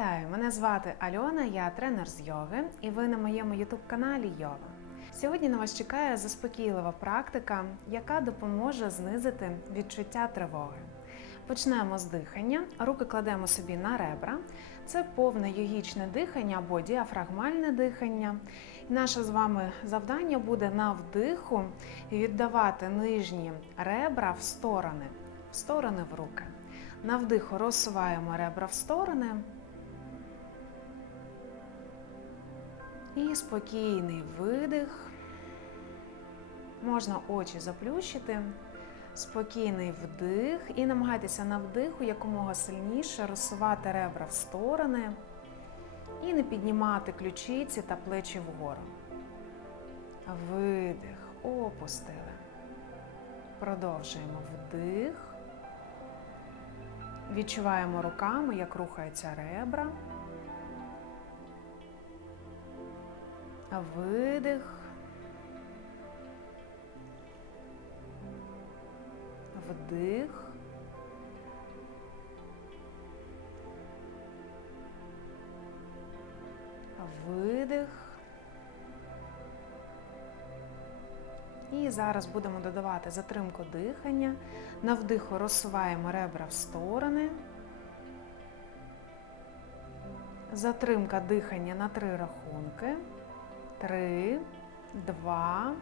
Вітаю! Мене звати Альона, я тренер з йоги, і ви на моєму ютуб-каналі Йога. Сьогодні на вас чекає заспокійлива практика, яка допоможе знизити відчуття тривоги. Почнемо з дихання. Руки кладемо собі на ребра. Це повне йогічне дихання або діафрагмальне дихання. Наше з вами завдання буде на вдиху віддавати нижні ребра в сторони, в сторони в руки. На вдиху розсуваємо ребра в сторони. І спокійний видих. Можна очі заплющити. Спокійний вдих. І намагайтеся на вдиху якомога сильніше розсувати ребра в сторони і не піднімати ключиці та плечі вгору. Видих. Опустили. Продовжуємо вдих. Відчуваємо руками, як рухаються ребра. Видих. Вдих. Видих. І зараз будемо додавати затримку дихання. На вдиху розсуваємо ребра в сторони. Затримка дихання на три рахунки. Три, два,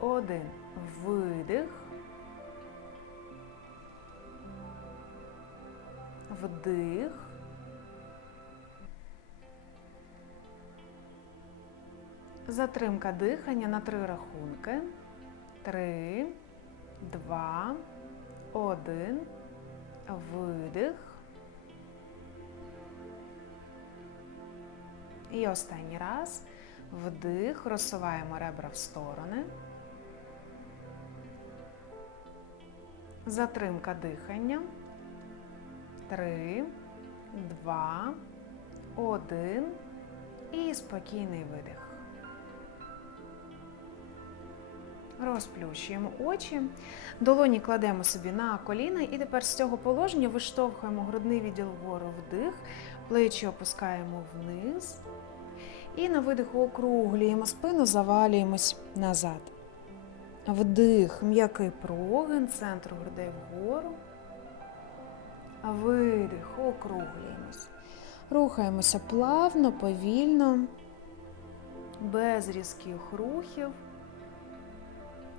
один. Видих. Вдих. Затримка дихання на три рахунки. Три, два, один. Видих. І останній раз. Вдих, розсуваємо ребра в сторони. Затримка дихання. Три, два, один. І спокійний видих. Розплющуємо очі, долоні кладемо собі на коліна, і тепер з цього положення виштовхуємо грудний відділ вгору вдих, плечі опускаємо вниз. І на видиху округлюємо спину, завалюємось назад. Вдих, м'який прогин, центр грудей вгору. Видих, округлюємось. Рухаємося плавно, повільно, без різких рухів.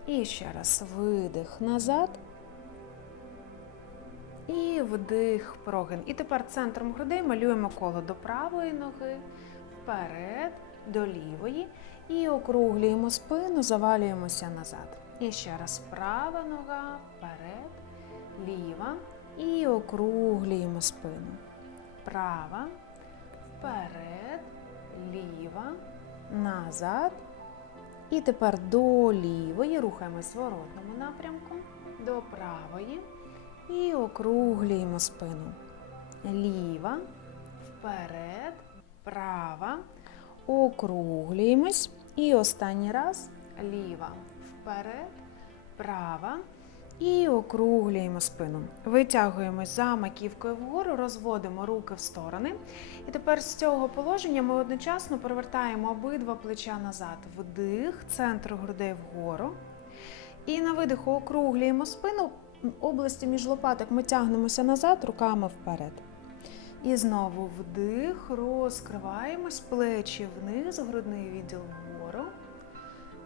І ще раз видих назад. І вдих, прогин. І тепер центром грудей малюємо коло до правої ноги, вперед, до лівої. І округлюємо спину, завалюємося назад. І ще раз права нога, вперед, ліва. І округлюємо спину. Права, вперед, ліва, назад. І тепер до лівої рухаємось в зворотному напрямку, до правої і округлюємо спину. Ліва, вперед, права, округлюємось. І останній раз ліва, вперед, права. І округлюємо спину. Витягуємось за маківкою вгору, розводимо руки в сторони. І тепер з цього положення ми одночасно перевертаємо обидва плеча назад. Вдих, центр грудей вгору. І на видиху округлюємо спину. Області між лопаток ми тягнемося назад, руками вперед. І знову вдих, розкриваємось, плечі вниз, грудний відділ вгору.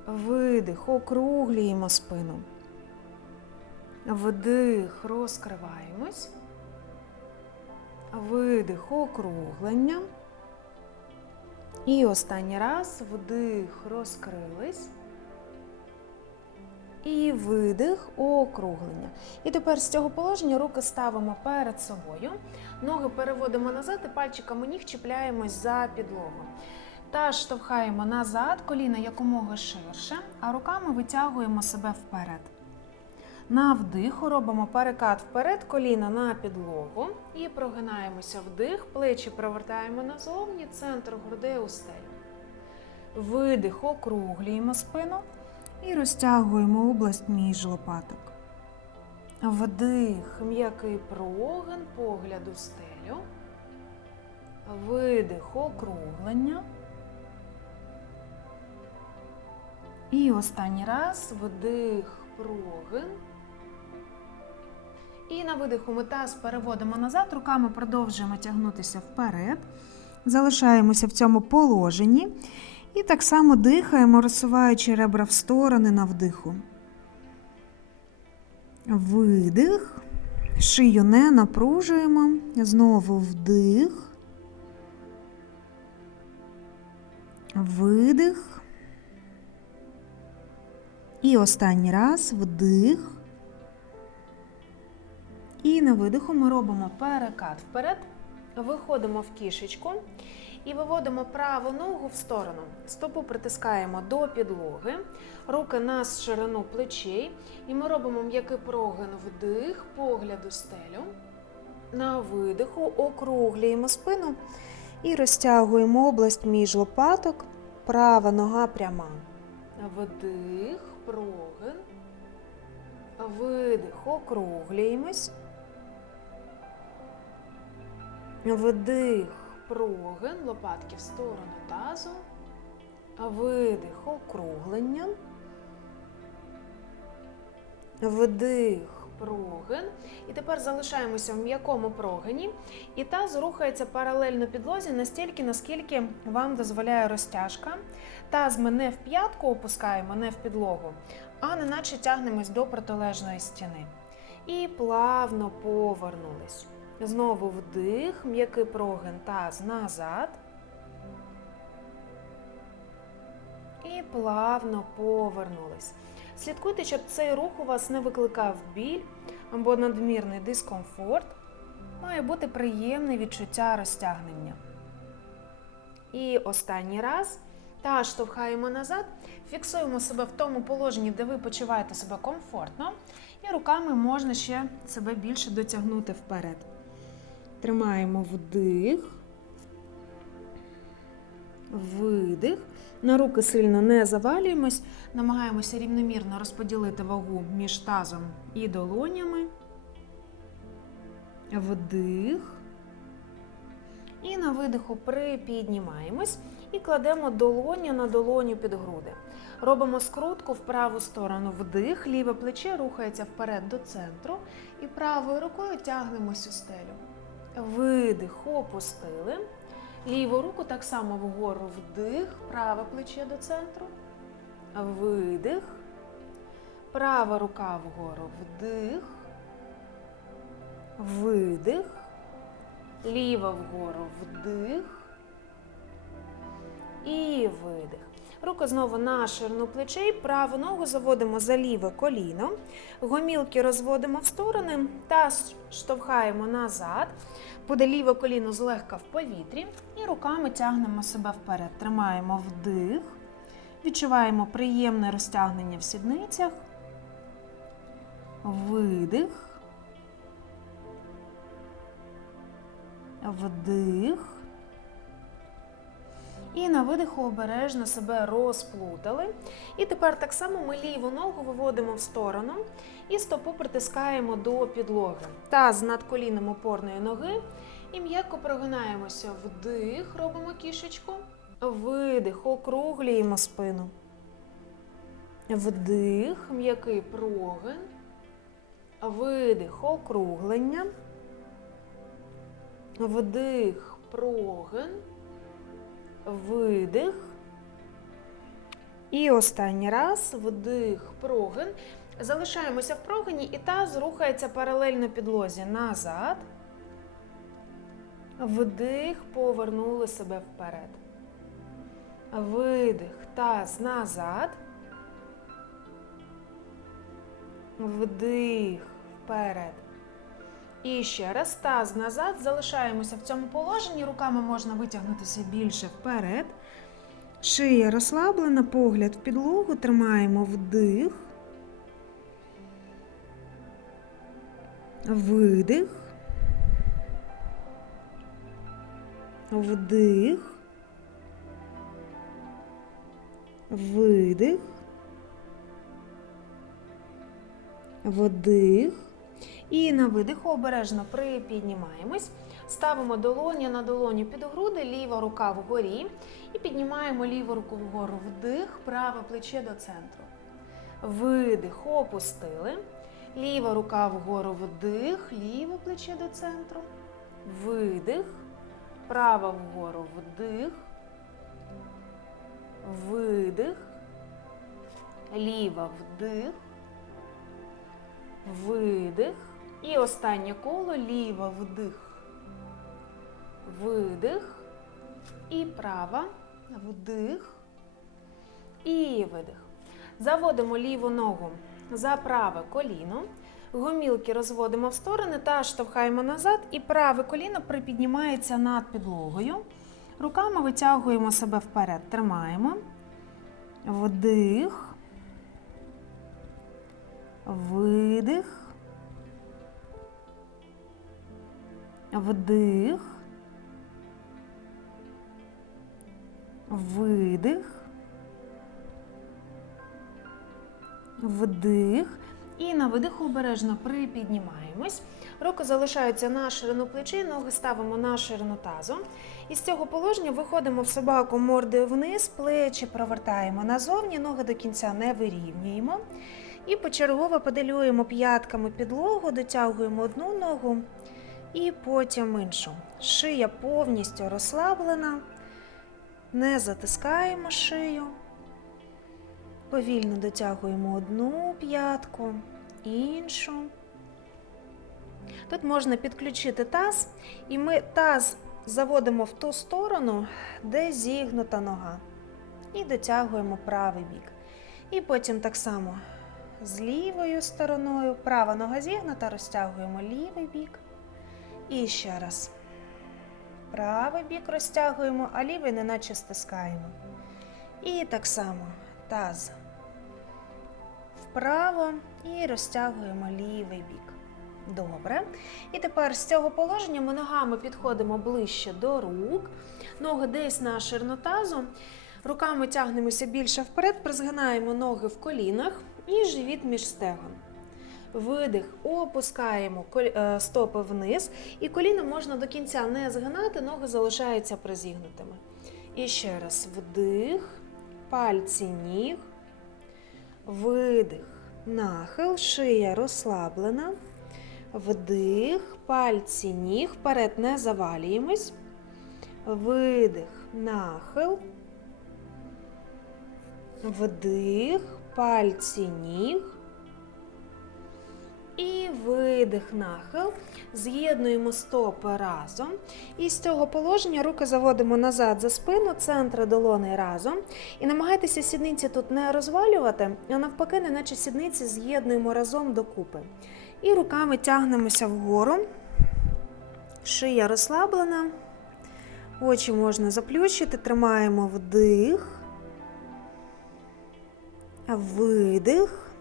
Видих, округлюємо спину. Вдих, розкриваємось. Видих, округлення. І останній раз вдих, розкрились. І видих, округлення. І тепер з цього положення руки ставимо перед собою. Ноги переводимо назад і пальчиками ніг чіпляємось за підлогу. Та штовхаємо назад, коліна якомога ширше, а руками витягуємо себе вперед. На вдиху робимо перекат вперед, коліна на підлогу і прогинаємося вдих, плечі провертаємо назовні, центр грудей у стелю. Видих, округлюємо спину і розтягуємо область між лопаток. Вдих, м'який прогин, погляд у стелю. Видих, округлення. І останній раз вдих, прогин. І на видиху ми таз переводимо назад, руками продовжуємо тягнутися вперед. Залишаємося в цьому положенні. І так само дихаємо, розсуваючи ребра в сторони на вдиху. Видих. Шию не напружуємо. Знову вдих. Видих. І останній раз вдих. І на видиху ми робимо перекат вперед, виходимо в кішечку і виводимо праву ногу в сторону. Стопу притискаємо до підлоги, руки на ширину плечей. І ми робимо м'який прогин вдих, погляд у стелю. На видиху округлюємо спину і розтягуємо область між лопаток. Права нога пряма. Вдих, прогин. Видих, округлюємось. Вдих, прогин, лопатки в сторону тазу. Видих, округлення. Вдих, прогин. І тепер залишаємося в м'якому прогині. І таз рухається паралельно підлозі настільки, наскільки вам дозволяє розтяжка. Таз ми не в п'ятку опускаємо, не в підлогу, а неначе тягнемось до протилежної стіни. І плавно повернулись. Знову вдих, м'який прогин таз назад. І плавно повернулись. Слідкуйте, щоб цей рух у вас не викликав біль або надмірний дискомфорт. Має бути приємне відчуття розтягнення. І останній раз. Та штовхаємо назад, фіксуємо себе в тому положенні, де ви почуваєте себе комфортно, і руками можна ще себе більше дотягнути вперед. Тримаємо вдих, видих. На руки сильно не завалюємось, намагаємося рівномірно розподілити вагу між тазом і долонями. Вдих. І на видиху припіднімаємось і кладемо долоню на долоню під груди. Робимо скрутку в праву сторону вдих, ліве плече рухається вперед до центру і правою рукою тягнемось у стелю. Видих, опустили. Ліву руку так само вгору вдих, праве плече до центру. Видих. Права рука вгору вдих. Видих. Ліва вгору вдих. І видих. Руки знову на ширину плечей, праву ногу заводимо за ліве коліно, гомілки розводимо в сторони та штовхаємо назад, буде ліве коліно злегка в повітрі, і руками тягнемо себе вперед. Тримаємо вдих, відчуваємо приємне розтягнення в сідницях, видих, вдих. І на видиху обережно себе розплутали. І тепер так само ми ліву ногу виводимо в сторону і стопу притискаємо до підлоги. Таз над коліном опорної ноги. І м'яко прогинаємося. Вдих, робимо кішечку. Видих, округлюємо спину. Вдих, м'який прогин. Видих, округлення. Вдих, прогин. Видих. І останній раз вдих, прогин. Залишаємося в прогині, і таз рухається паралельно підлозі. Назад. Вдих, повернули себе вперед. Видих, таз назад. Вдих, вперед. І ще раз таз назад. Залишаємося в цьому положенні. Руками можна витягнутися більше вперед. Шия розслаблена, погляд в підлогу. Тримаємо вдих. Видих. Вдих. Видих. Вдих. І на видиху обережно припіднімаємось. Ставимо долоні на долоню під груди, ліва рука вгорі. І піднімаємо ліву руку вгору. Вдих, праве плече до центру. Видих, опустили. Ліва рука вгору вдих, ліве плече до центру. Видих. Права вгору вдих. Видих. Ліва вдих. Видих. І останнє коло ліва вдих. Видих. І права. Вдих. І видих. Заводимо ліву ногу за праве коліно. Гомілки розводимо в сторони та штовхаємо назад. І праве коліно припіднімається над підлогою. Руками витягуємо себе вперед. Тримаємо. Вдих. Видих. Вдих. Видих. Вдих. І на видиху обережно припіднімаємось. Руки залишаються на ширину плечей, ноги ставимо на ширину тазу. І з цього положення виходимо в собаку мордою вниз, плечі провертаємо назовні, ноги до кінця не вирівнюємо. І почергово поделюємо п'ятками підлогу, дотягуємо одну ногу і потім іншу. Шия повністю розслаблена, не затискаємо шию. Повільно дотягуємо одну п'ятку, іншу. Тут можна підключити таз, і ми таз заводимо в ту сторону, де зігнута нога. І дотягуємо правий бік. І потім так само з лівою стороною. Права нога зігнута, розтягуємо лівий бік. І ще раз. Правий бік розтягуємо, а лівий неначе стискаємо. І так само таз вправо і розтягуємо лівий бік. Добре. І тепер з цього положення ми ногами підходимо ближче до рук, ноги десь на ширину тазу. Руками тягнемося більше вперед, призгинаємо ноги в колінах і живіт між стегон. Видих, опускаємо е, стопи вниз, і коліна можна до кінця не згинати, ноги залишаються призігнутими. І ще раз вдих, пальці ніг, видих, нахил, шия розслаблена. Вдих, пальці ніг, вперед не завалюємось. Видих, нахил. Вдих, пальці ніг. І видих, нахил. З'єднуємо стопи разом. І з цього положення руки заводимо назад за спину, центри долони разом. І намагайтеся сідниці тут не розвалювати, а навпаки, неначе сідниці з'єднуємо разом докупи. І руками тягнемося вгору. Шия розслаблена. Очі можна заплющити, тримаємо вдих. Видих.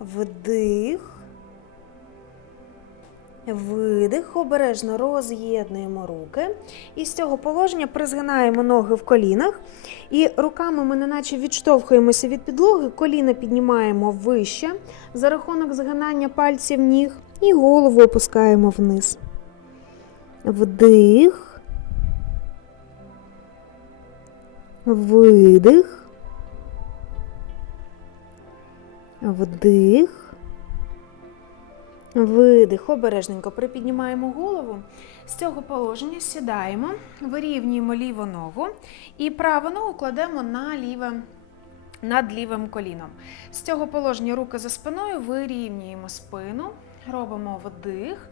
Вдих. Видих. Обережно роз'єднуємо руки. І з цього положення призгинаємо ноги в колінах. І руками ми неначе відштовхуємося від підлоги, коліна піднімаємо вище за рахунок згинання пальців ніг і голову опускаємо вниз. Вдих. Видих. Вдих. Видих. Обережненько припіднімаємо голову. З цього положення сідаємо, вирівнюємо ліву ногу і праву ногу кладемо на ліве, над лівим коліном. З цього положення руки за спиною вирівнюємо спину, робимо вдих.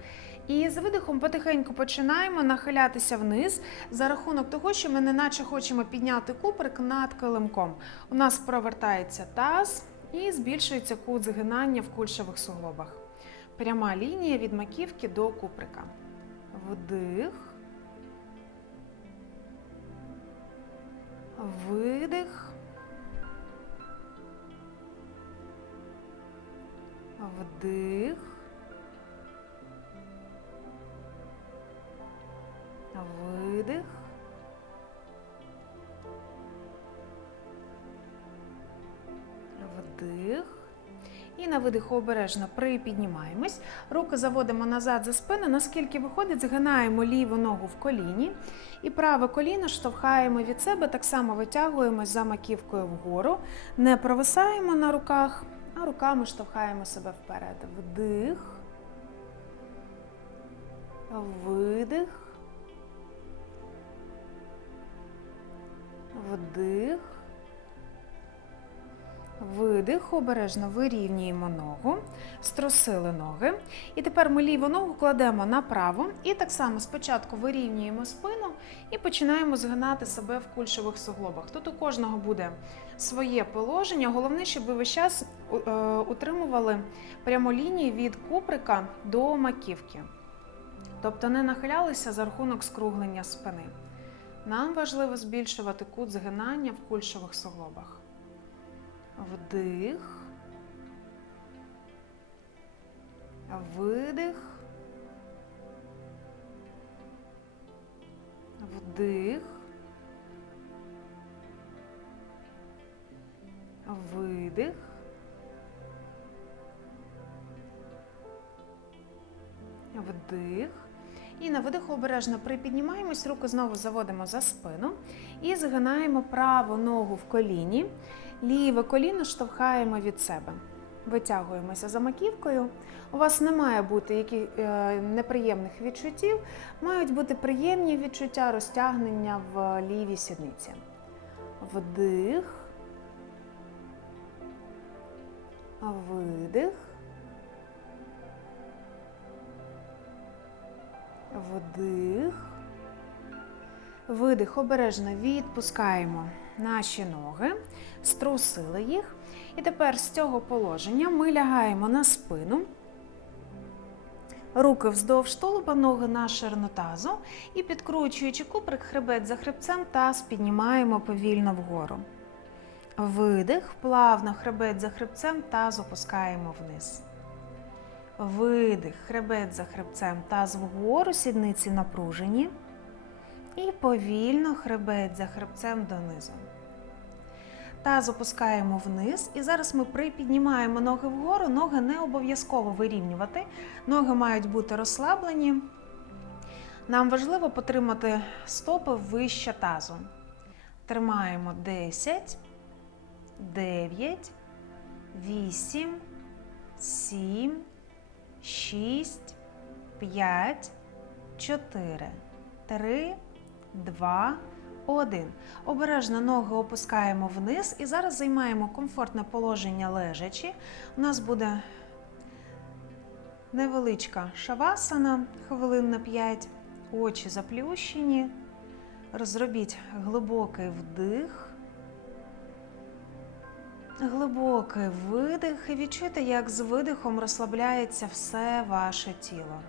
І з видихом потихеньку починаємо нахилятися вниз за рахунок того, що ми неначе хочемо підняти куприк над килимком. У нас провертається таз і збільшується кут згинання в кульшових суглобах. Пряма лінія від маківки до куприка. Вдих. Видих. Вдих. Видих. Вдих. І на видиху обережно припіднімаємось. Руки заводимо назад за спину. Наскільки виходить, згинаємо ліву ногу в коліні. І праве коліно штовхаємо від себе, так само витягуємось за маківкою вгору. Не провисаємо на руках, а руками штовхаємо себе вперед. Вдих. Видих. Вдих. Видих, обережно вирівнюємо ногу, струсили ноги. І тепер ми ліву ногу кладемо на праву. І так само спочатку вирівнюємо спину і починаємо згинати себе в кульшових суглобах. Тут у кожного буде своє положення. Головне, щоб ви весь час е, утримували пряму лінію від куприка до маківки. Тобто не нахилялися за рахунок скруглення спини. Нам важливо збільшувати кут згинання в кульшових суглобах. Вдих. Видих. Вдих. Видих. Вдих. І на видиху обережно припіднімаємось, руки знову заводимо за спину і згинаємо праву ногу в коліні, ліве коліно штовхаємо від себе. Витягуємося за маківкою. У вас не має бути які, е, неприємних відчуттів, мають бути приємні відчуття розтягнення в лівій сідниці. Вдих. Видих. Вдих. Видих. Обережно відпускаємо наші ноги, струсили їх. І тепер з цього положення ми лягаємо на спину. Руки вздовж тулуба, ноги на ширину тазу і підкручуючи куприк хребет за хребцем, таз піднімаємо повільно вгору. Видих, плавно хребет за хребцем, таз опускаємо вниз. Видих, хребет за хребцем, таз вгору, сідниці напружені. І повільно хребет за хребцем донизу. Таз опускаємо вниз. І зараз ми припіднімаємо ноги вгору. Ноги не обов'язково вирівнювати. Ноги мають бути розслаблені. Нам важливо потримати стопи вище тазу. Тримаємо 10, 9, 8, 7, 6, 5, 4, 3, 2, 1. Обережно ноги опускаємо вниз і зараз займаємо комфортне положення лежачи. У нас буде невеличка шавасана, хвилин на 5, очі заплющені. Розробіть глибокий вдих. Глибокий видих і відчуйте, як з видихом розслабляється все ваше тіло.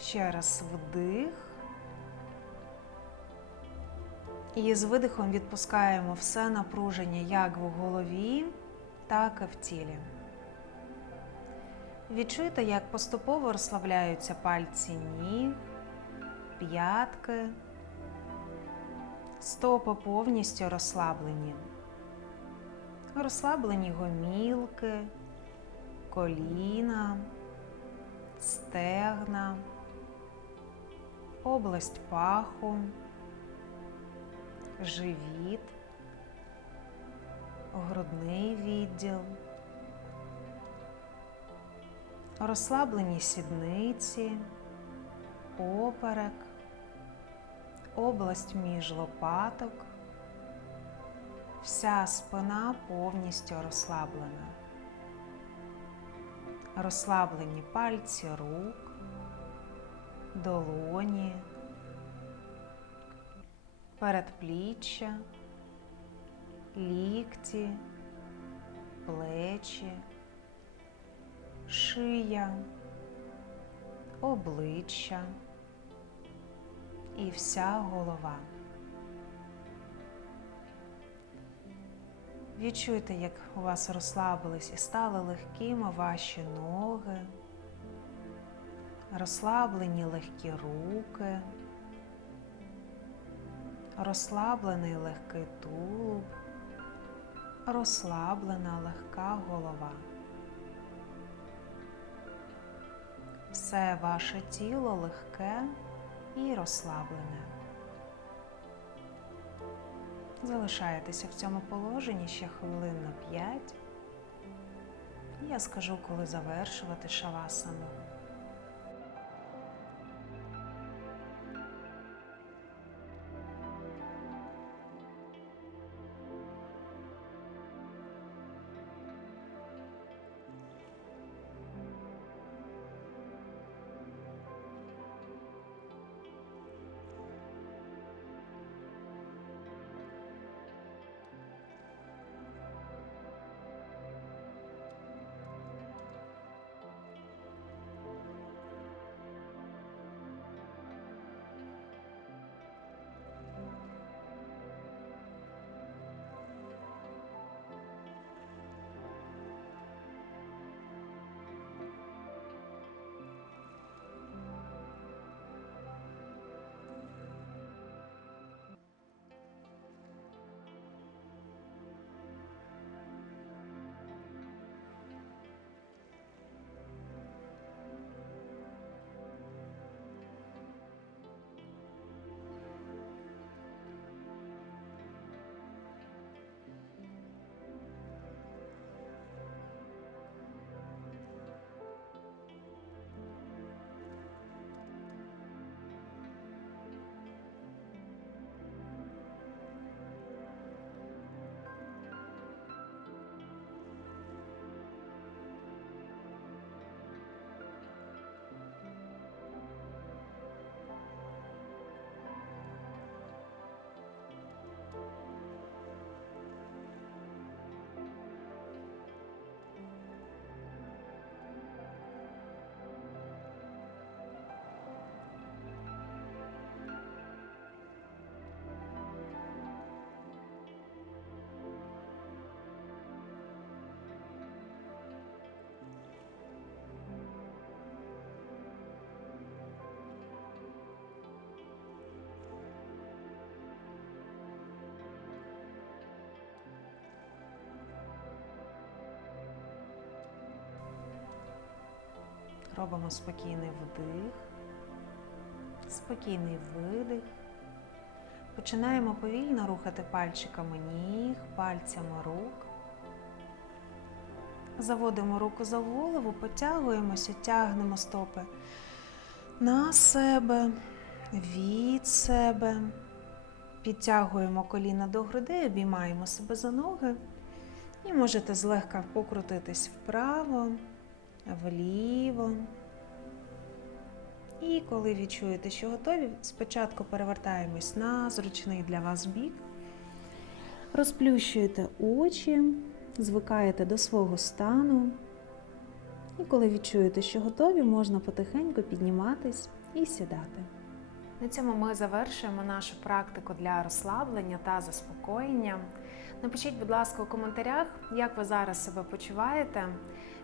Ще раз вдих. І з видихом відпускаємо все напруження як в голові, так і в тілі. Відчуйте, як поступово розслабляються пальці ніг, п'ятки. Стопи повністю розслаблені. Розслаблені гомілки, коліна, стегна, область паху, живіт, грудний відділ, розслаблені сідниці, поперек область між лопаток, вся спина повністю розслаблена. Розслаблені пальці рук, долоні, передпліччя, лікті, плечі, шия, обличчя і вся голова. Відчуйте, як у вас розслабились і стали легкими ваші ноги, розслаблені легкі руки, розслаблений легкий тулуб, розслаблена легка голова. Все ваше тіло легке і розслаблене. Залишаєтеся в цьому положенні ще хвилин на 5. Я скажу, коли завершувати шавасану. Робимо спокійний вдих, спокійний видих. Починаємо повільно рухати пальчиками ніг, пальцями рук. Заводимо руку за голову, потягуємося, тягнемо стопи на себе, від себе. Підтягуємо коліна до грудей, обіймаємо себе за ноги. І можете злегка покрутитись вправо, вліво. І коли відчуєте, що готові, спочатку перевертаємось на зручний для вас бік, розплющуєте очі, звикаєте до свого стану. І коли відчуєте, що готові, можна потихеньку підніматись і сідати. На цьому ми завершуємо нашу практику для розслаблення та заспокоєння. Напишіть, будь ласка, у коментарях, як ви зараз себе почуваєте.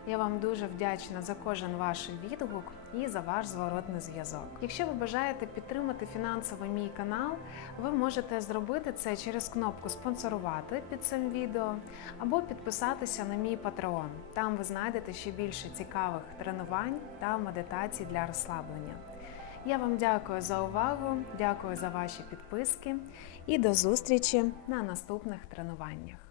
Я вам дуже вдячна за кожен ваш відгук і за ваш зворотний зв'язок. Якщо ви бажаєте підтримати фінансово мій канал, ви можете зробити це через кнопку спонсорувати під цим відео або підписатися на мій Patreon. Там ви знайдете ще більше цікавих тренувань та медитацій для розслаблення. Я вам дякую за увагу, дякую за ваші підписки і до зустрічі на наступних тренуваннях.